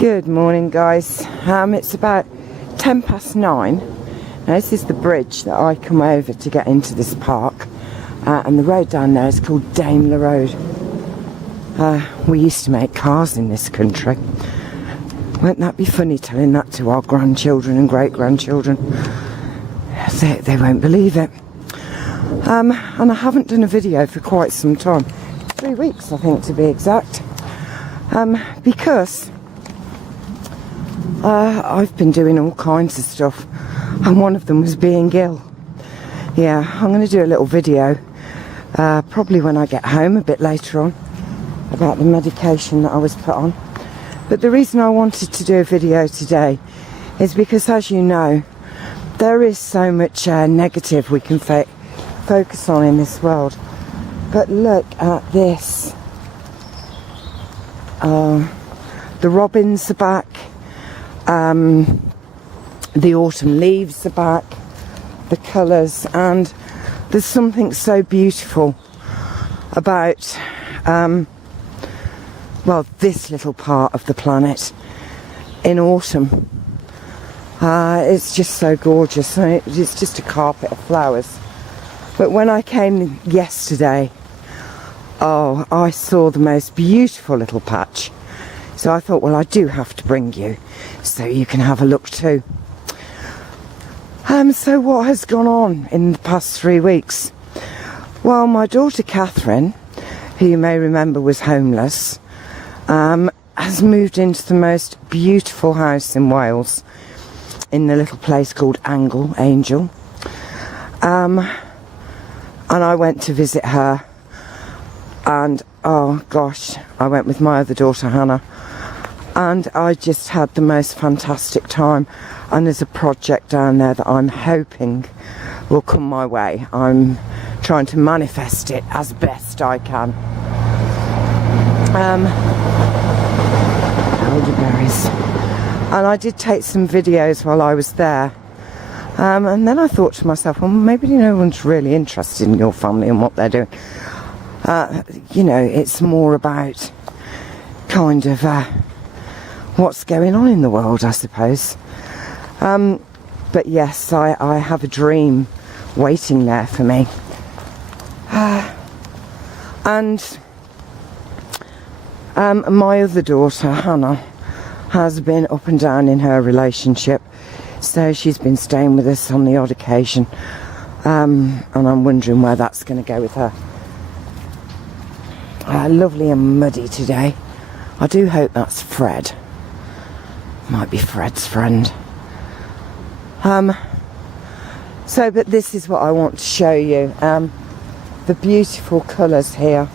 Good morning, guys. It's about 9:10. Now, this is the bridge that I come over to get into this park, and the road down there is called Daimler Road. We used to make cars in this country. Won't that be funny telling that to our grandchildren and great-grandchildren? They won't believe it. And I haven't done a video for quite some time. 3 weeks, I think, to be exact. Because I've been doing all kinds of stuff, and one of them was being ill. Yeah, I'm going to do a little video, probably when I get home a bit later on, about the medication that I was put on. But the reason I wanted to do a video today is because, as you know, there is so much negative we can focus on in this world. But look at this. The robins are back. The autumn leaves are back. The colours, and there's something so beautiful about well, this little part of the planet in autumn. It's just so gorgeous. It's just a carpet of flowers. But when I came yesterday, oh, I saw the most beautiful little patch. So I thought, well, I do have to bring you so you can have a look too. So what has gone on in the past 3 weeks? Well, my daughter Catherine, who you may remember was homeless, has moved into the most beautiful house in Wales, in the little place called Angel. And I went to visit her, and oh gosh, I went with my other daughter Hannah, and I just had the most fantastic time. And there's a project down there that I'm hoping will come my way. I'm trying to manifest it as best I can. Elderberries. And I did take some videos while I was there. And then I thought to myself, well, maybe no one's really interested in your family and what they're doing. You know, it's more about kind of what's going on in the world, I suppose. But yes, I have a dream waiting there for me. And my other daughter, Hannah, has been up and down in her relationship. So she's been staying with us on the odd occasion. And I'm wondering where that's going to go with her. Lovely and muddy today. I do hope that's Fred. Might be Fred's friend. But this is what I want to show you. The beautiful colours here.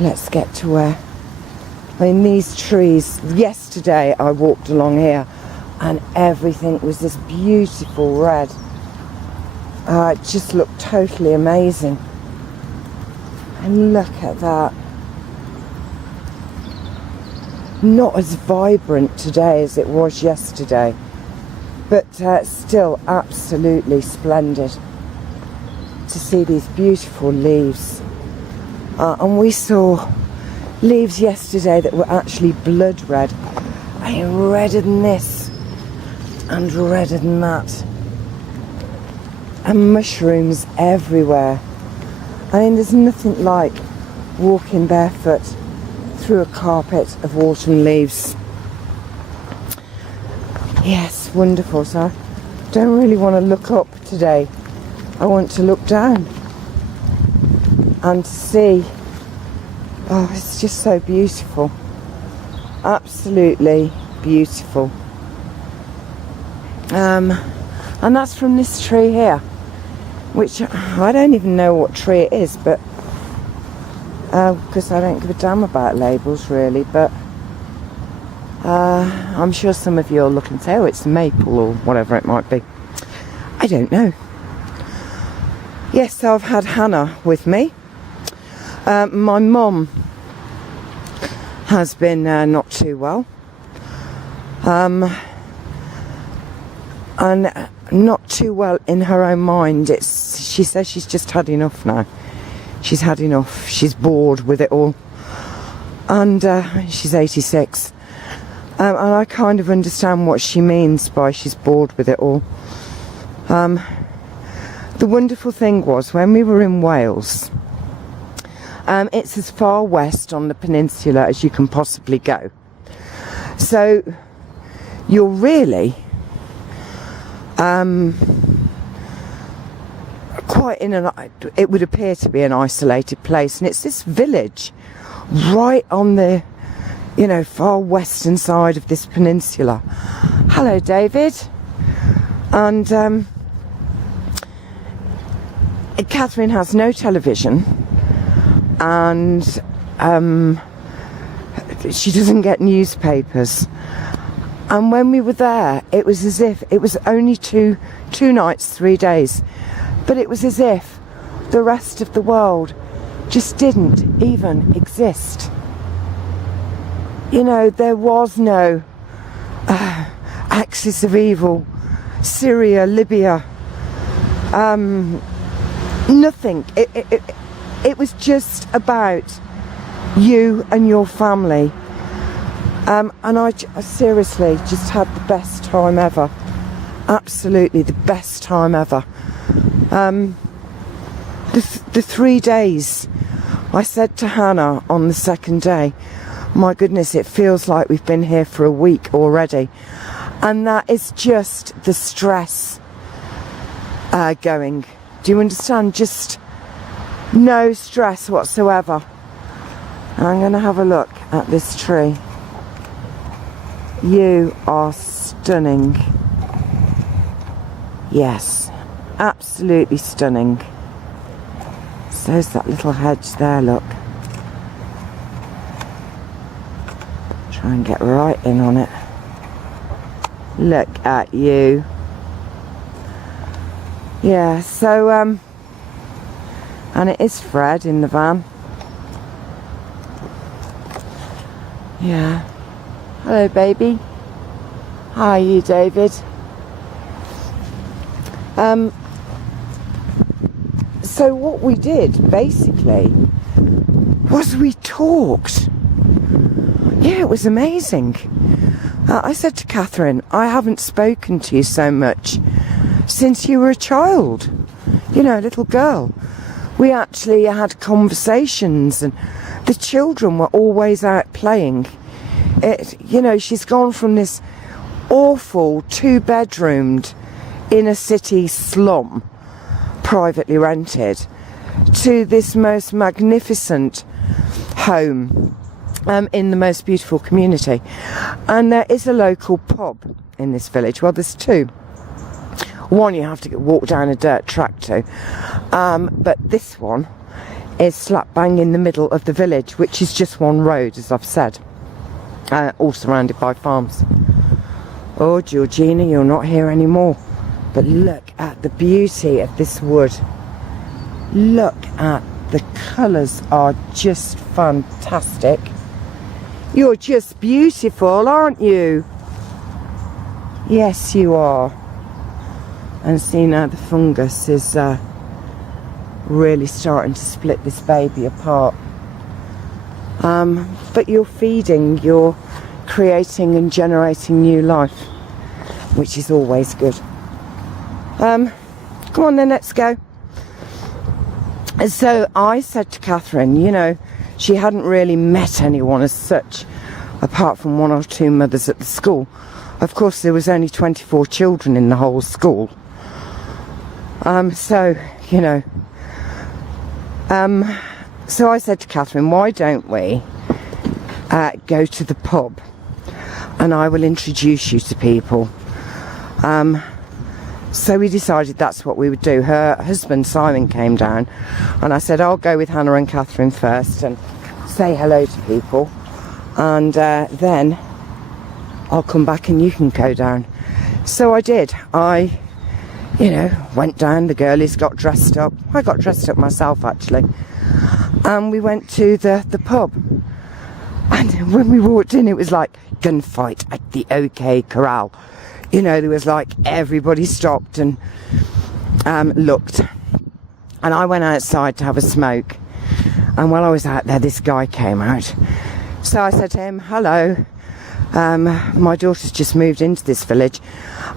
Let's get to where. I mean, these trees. Yesterday I walked along here, and everything was this beautiful red. It just looked totally amazing. And look at that. Not as vibrant today as it was yesterday, but still absolutely splendid to see these beautiful leaves. And we saw leaves yesterday that were actually blood red. I mean, redder than this and redder than that. And mushrooms everywhere. I mean, there's nothing like walking barefoot through a carpet of autumn leaves. Yes, wonderful. So I don't really want to look up today. I want to look down and see. Oh, it's just so beautiful. Absolutely beautiful. And that's from this tree here, which I don't even know what tree it is, but because I don't give a damn about labels really, but I'm sure some of you will look and say, oh, it's maple or whatever it might be. I don't know. Yes, so I've had Hannah with me. My mum has been not too well. And not too well in her own mind. She says she's just had enough now. She's had enough. She's bored with it all. And she's 86. And I kind of understand what she means by she's bored with it all. The wonderful thing was, when we were in Wales, it's as far west on the peninsula as you can possibly go. So you're really quite in it would appear to be an isolated place, and it's this village right on the, you know, far western side of this peninsula. Hello, David. And Catherine has no television, and she doesn't get newspapers. And when we were there, it was as if it was only two nights, 3 days, but it was as if the rest of the world just didn't even exist. You know, there was no axis of evil, Syria, Libya, nothing. It was just about you and your family. And I seriously just had the best time ever. Absolutely the best time ever. The 3 days, I said to Hannah on the second day, my goodness, it feels like we've been here for a week already. And that is just the stress going. Do you understand? Just no stress whatsoever. I'm going to have a look at this tree. You are stunning. Yes, absolutely stunning. So there's that little hedge there, look. Try and get right in on it. Look at you. Yeah, so, and it is Fred in the van. Yeah. Hello, baby. How are you, David? So what we did, basically, was we talked. Yeah, it was amazing. I said to Catherine, I haven't spoken to you so much since you were a child. You know, a little girl. We actually had conversations, and the children were always out playing. You know, she's gone from this awful 2-bedroomed inner city slum, privately rented, to this most magnificent home in the most beautiful community. And there is a local pub in this village. Well, there's two. One you have to walk down a dirt track to, but this one is slap bang in the middle of the village, which is just one road, as I've said, all surrounded by farms. Oh, Georgina, you're not here anymore. But look at the beauty of this wood. Look at the colours are just fantastic. You're just beautiful, aren't you? Yes, you are. And see now the fungus is really starting to split this baby apart. But you're feeding, you're creating and generating new life, which is always good. Come on then, let's go. So I said to Catherine, you know, she hadn't really met anyone as such, apart from 1 or 2 mothers at the school. Of course, there was only 24 children in the whole school. So, you know, so I said to Catherine, why don't we go to the pub and I will introduce you to people. So we decided that's what we would do. Her husband Simon came down, and I said I'll go with Hannah and Catherine first and say hello to people, and then I'll come back and you can go down. So I did. I, you know, went down. The girlies got dressed up. I got dressed up myself, actually. And we went to the pub. And when we walked in, it was like gunfight at the OK Corral. You know, there was like everybody stopped and looked. And I went outside to have a smoke. And while I was out there, this guy came out. So I said to him, hello. My daughter's just moved into this village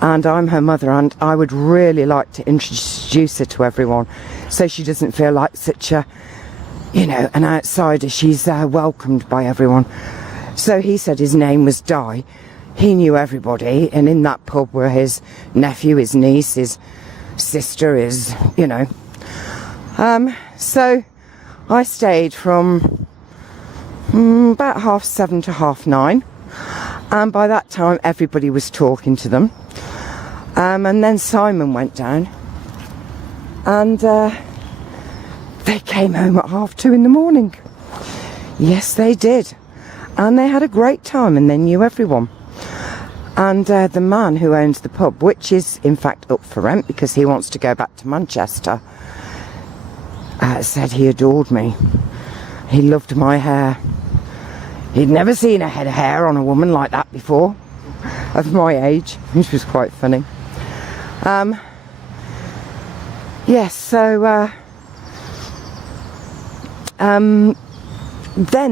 and I'm her mother, and I would really like to introduce her to everyone so she doesn't feel like such a, you know, an outsider. She's welcomed by everyone. So he said his name was Di. He knew everybody, and in that pub were his nephew, his niece, his sister, his, you know. So I stayed from about 7:30 to 9:30, and by that time everybody was talking to them. And then Simon went down, and they came home at 2:30 in the morning. Yes, they did. And they had a great time, and they knew everyone. And the man who owns the pub, which is in fact up for rent because he wants to go back to Manchester, said he adored me. He loved my hair. He'd never seen a head of hair on a woman like that before, of my age, which was quite funny. Yes, so then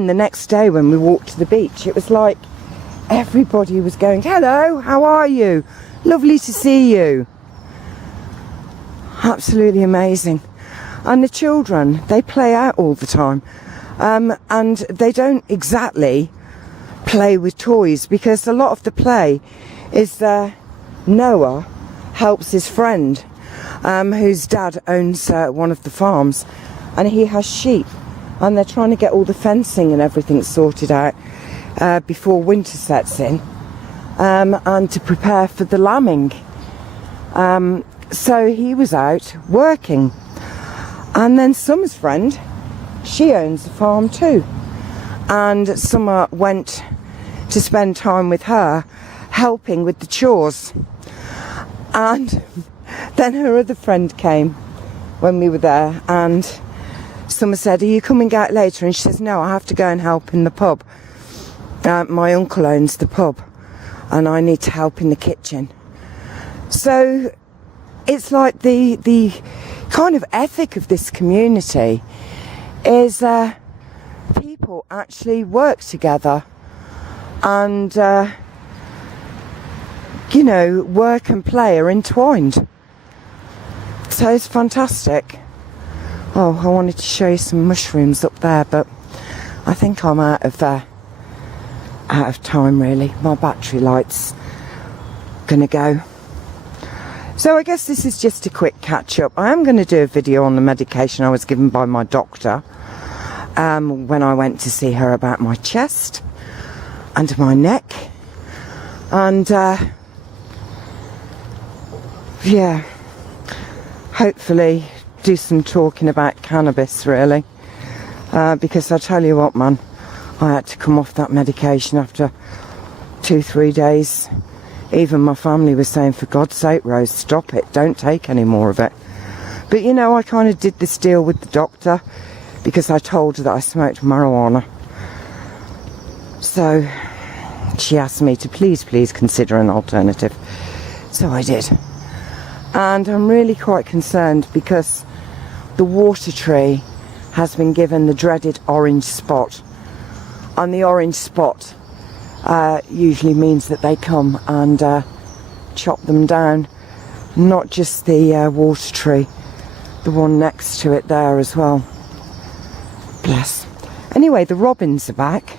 the next day when we walked to the beach, it was like everybody was going, hello, how are you? Lovely to see you. Absolutely amazing. And the children, they play out all the time. And they don't exactly play with toys, because a lot of the play is Noah helps his friend, whose dad owns one of the farms, and he has sheep, and they're trying to get all the fencing and everything sorted out before winter sets in, and to prepare for the lambing. So he was out working, and then Summer's friend, she owns a farm too, and Summer went to spend time with her helping with the chores. And then her other friend came when we were there, and Summer said, are you coming out later? And she says, no, I have to go and help in the pub. My uncle owns the pub and I need to help in the kitchen. So it's like the kind of ethic of this community is people actually work together, and you know, work and play are entwined. So it's fantastic. Oh, I wanted to show you some mushrooms up there, but I think I'm out of time really. My battery light's gonna go. So I guess this is just a quick catch up. I am going to do a video on the medication I was given by my doctor when I went to see her about my chest and my neck, and yeah, hopefully do some talking about cannabis really, because I tell you what, man, I had to come off that medication after 2-3 days. Even my family was saying, for God's sake, Rose, stop it, don't take any more of it. But you know, I kind of did this deal with the doctor because I told her that I smoked marijuana. So she asked me to please consider an alternative. So I did. And I'm really quite concerned because the water tree has been given the dreaded orange spot. And the orange spot usually means that they come and chop them down. Not just the water tree, the one next to it there as well. Bless. Anyway, the robins are back.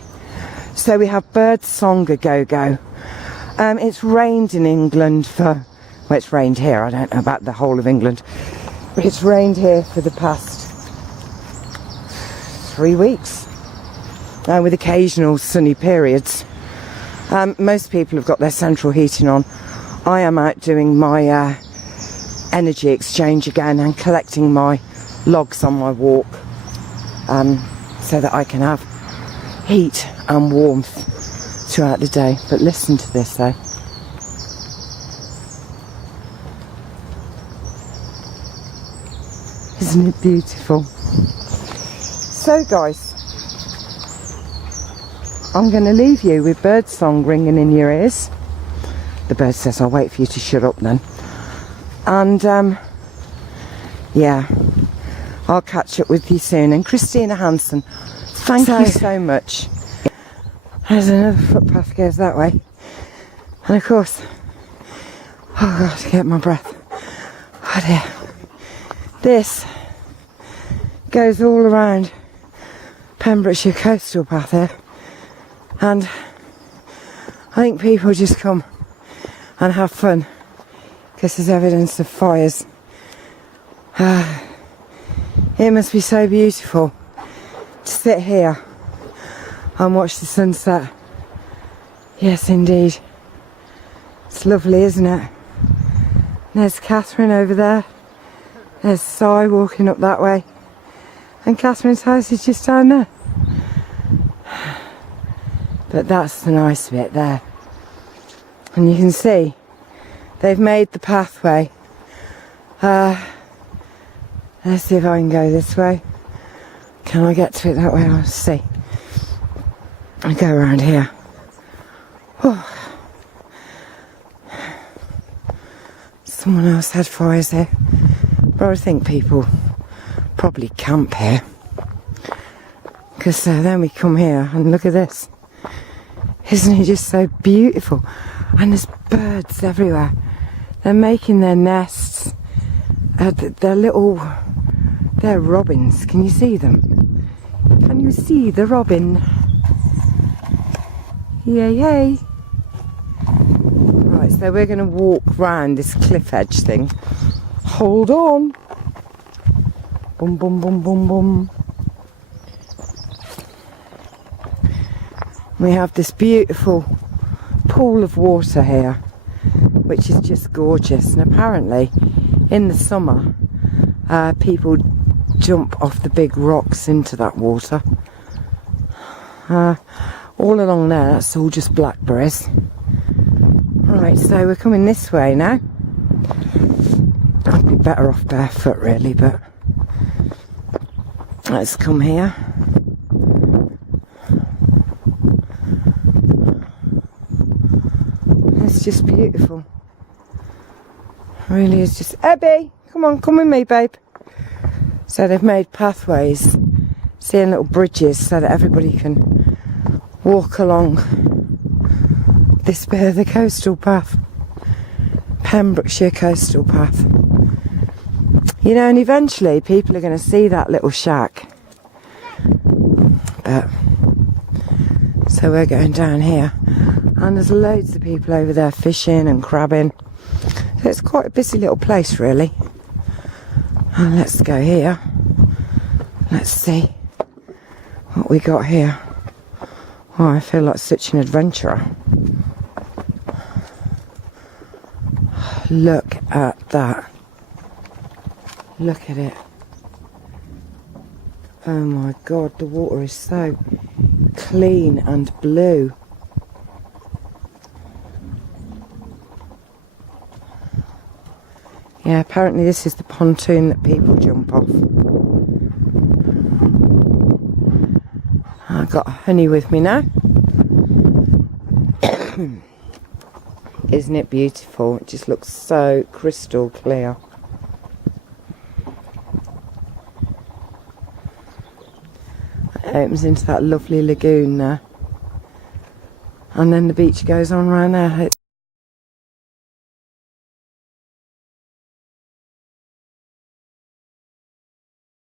So we have bird song a go-go. It's rained in England for, well, it's rained here, I don't know about the whole of England, but it's rained here for the past 3 weeks, with occasional sunny periods. Most people have got their central heating on. I am out doing my energy exchange again and collecting my logs on my walk, so that I can have heat and warmth throughout the day. But listen to this though. Isn't it beautiful? So guys, I'm going to leave you with birdsong ringing in your ears. The bird says, I'll wait for you to shut up then. And yeah, I'll catch up with you soon. And Christina Hansen, thank you so much. There's another footpath goes that way. And of course, oh God, to get my breath. Oh dear. This goes all around Pembrokeshire coastal path here. And I think people just come and have fun because there's evidence of fires. It must be so beautiful to sit here and watch the sunset. Yes, indeed. It's lovely, isn't it? There's Catherine over there. There's Si walking up that way. And Catherine's house is just down there. But that's the nice bit there. And you can see they've made the pathway. Let's see if I can go this way. Can I get to it that way? I'll see. I go around here. Oh. Someone else had fires here. But I think people probably camp here. Because then we come here and look at this. Isn't it just so beautiful? And there's birds everywhere. They're making their nests. They're robins. Can you see them? Can you see the robin? Yay, yay. Right, so we're going to walk round this cliff edge thing. Hold on. Boom, boom, boom, boom, boom. We have this beautiful pool of water here, which is just gorgeous. And apparently, in the summer, people jump off the big rocks into that water. All along there, that's all just blackberries. Right, so we're coming this way now. I'd be better off barefoot really, but let's come here. It's just beautiful. It really is just... Abby, come on, come with me, babe. So they've made pathways, seeing little bridges so that everybody can walk along this bit of the coastal path. Pembrokeshire coastal path. You know, and eventually people are going to see that little shack. But, so we're going down here. And there's loads of people over there fishing and crabbing. So it's quite a busy little place, really. And let's go here. Let's see what we got here. Oh, I feel like such an adventurer. Look at that. Look at it. Oh my God, the water is so clean and blue. Yeah, apparently this is the pontoon that people jump off. I've got honey with me now. Isn't it beautiful? It just looks so crystal clear. It opens into that lovely lagoon there. And then the beach goes on around there.